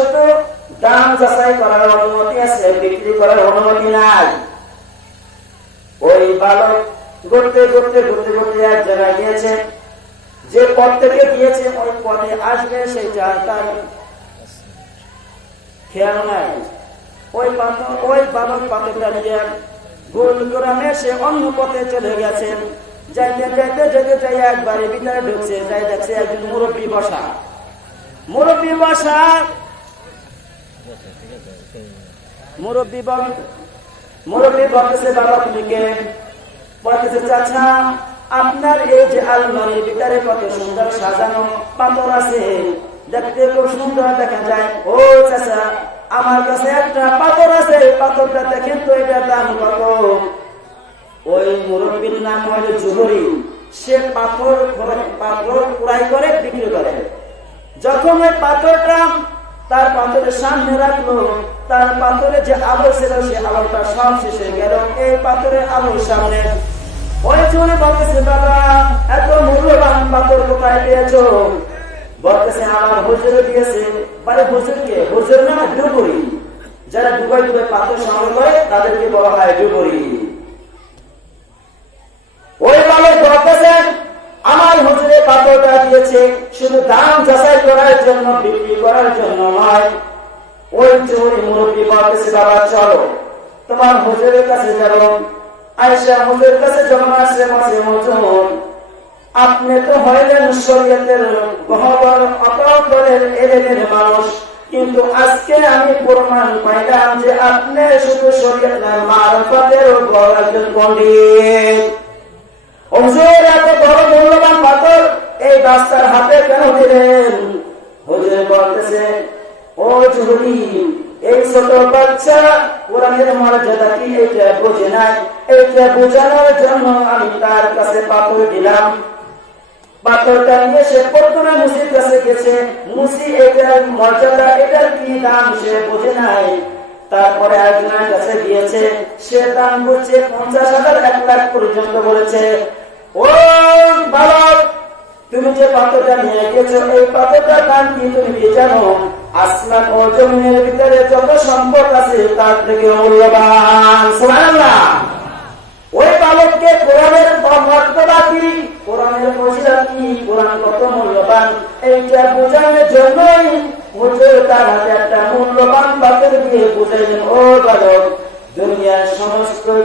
শুধু দাম যাচাই করার অনুমতি আছে, বিক্রি করার অনুমতি নাই। ওই বালক ঘুরতে ঘুরতে ঘুরতে ঘুরতে এক গিয়েছে। যে পথ থেকে গিয়েছে, ওই পথে আসবে সেইটা তার খেয়াল নাই। ওই ওই বালক পাথরটা নিয়ে গোল গ্রামে সে অন্য পথে চলে গেছেন যাইতে যাইতে যেতে যাই একবারে ভিতরে ঢুকছে যাই দেখছে একজন মুরব্বী বসা। মুরব্বী বসা মুরব্বী বল, মুরব্বী বাবা তুমি বলতেছে, চাচা, আপনার এই যে আলমারির ভিতরে কত সুন্দর সাজানো পাথর আছে। দেখতে খুব সুন্দর দেখা যায়। ও চাচা, আমার কাছে একটা পাথর আছে পাথরটা দেখেন তো এটার দাম কত? ওই মুরব্বীর নাম হল জুহরি। সে পাথর পাথর কুড়াই করে বিক্রি করে। যখন ওই পাথরটা তার পাথরের সামনে রাখল। তার পাথরে যে আলো ছিল, সে আলোটা সব শেষ গেল। এই পাথরের আলোর সামনে। ওই বলতেছে, বাবা, এত মূল্যবান পাথর কোথায় পেয়েছ? বলতেছে, আমার হুজুর দিয়েছে। মানে হুজুরকে হুজুর না, ডুবুরি। যারা ডুবাই ডুবাই পাথর সংগ্রহ করে, তাদেরকে বলা হয় ডুবুরি ওই বালক বলতেছেন আমার হুজুরে দিয়েছে শুধু দাম যাচাই করার জন্য, বিক্রি করার জন্য নয়। ওই চোর মুরব্বী বলতেছে, বাবা, চলো। তোমার হুজুরের কাছে যাব। আয়সা হুজুরের কাছে যখন আসে মাসে মজুর আপনি তো হইলেন শরীয়তের গহবর অপরের এলেনের মানুষ। কিন্তু আজকে আমি প্রমাণ পাইলাম যে আপনি শুধু শরীয়ত মারফতের বড় একজন পণ্ডিত। হুজুর, এত বড় মূল্যবান পাথর রাস্তার হাতে কেন দিলেন? হুজুর বলতেছে, ও জুহরি, এই ছোট বাচ্চা কোরআনের মর্যাদা কি এটা বোঝে নাই? এটা বোঝানোর জন্য আমি তার কাছে পাথর দিলাম। পাথরটা নিয়ে সে প্রথমে মুসির কাছে গেছে। মুসি, এটার মর্যাদা, এটার কি দাম? সে বোঝে নাই। তারপরে একজনের কাছে গিয়েছে। সে দাম বলছে পঞ্চাশ হাজার এক লাখ পর্যন্ত বলেছে। ও তুমি যে পাথরটা নিয়ে গেছো এই পাথরটার দাম কি তুমি কি জানো? আসমান ও জমিনের ভিতরে যত সম্পদ আছে, তার থেকে মূল্যবান। সুবহানাল্লাহ। ওই বালককে কোরআনের মর্যাদা কি? কোরআনের মর্যাদা কি? কোরআন কত মূল্যবান? এইটা বোঝানোর জন্যই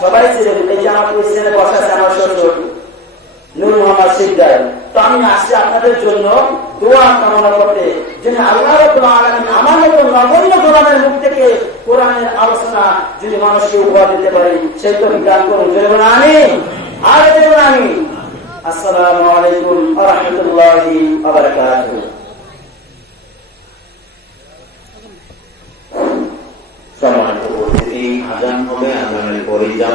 সবাই ছিলেন এই যে আমার পিছনে বসা আমার শ্বশুর। নূর মোহাম্মদ সিকদার তো আমি আসছি আপনাদের জন্য দোয়া কামনা করতে। যিনি আল্লাহ আমার মতো নগণ্য কোরআনের মুখ থেকে কোরআনের আলোচনা যদি মানুষকে উপহার দিতে পারি সেই তো বিজ্ঞান করুন। চলব না আমি আর চলব না আমি আসসালামু আলাইকুম আহমতুল্লাহ আবরকাত আজান হবে আজানের পরেই যাওয়া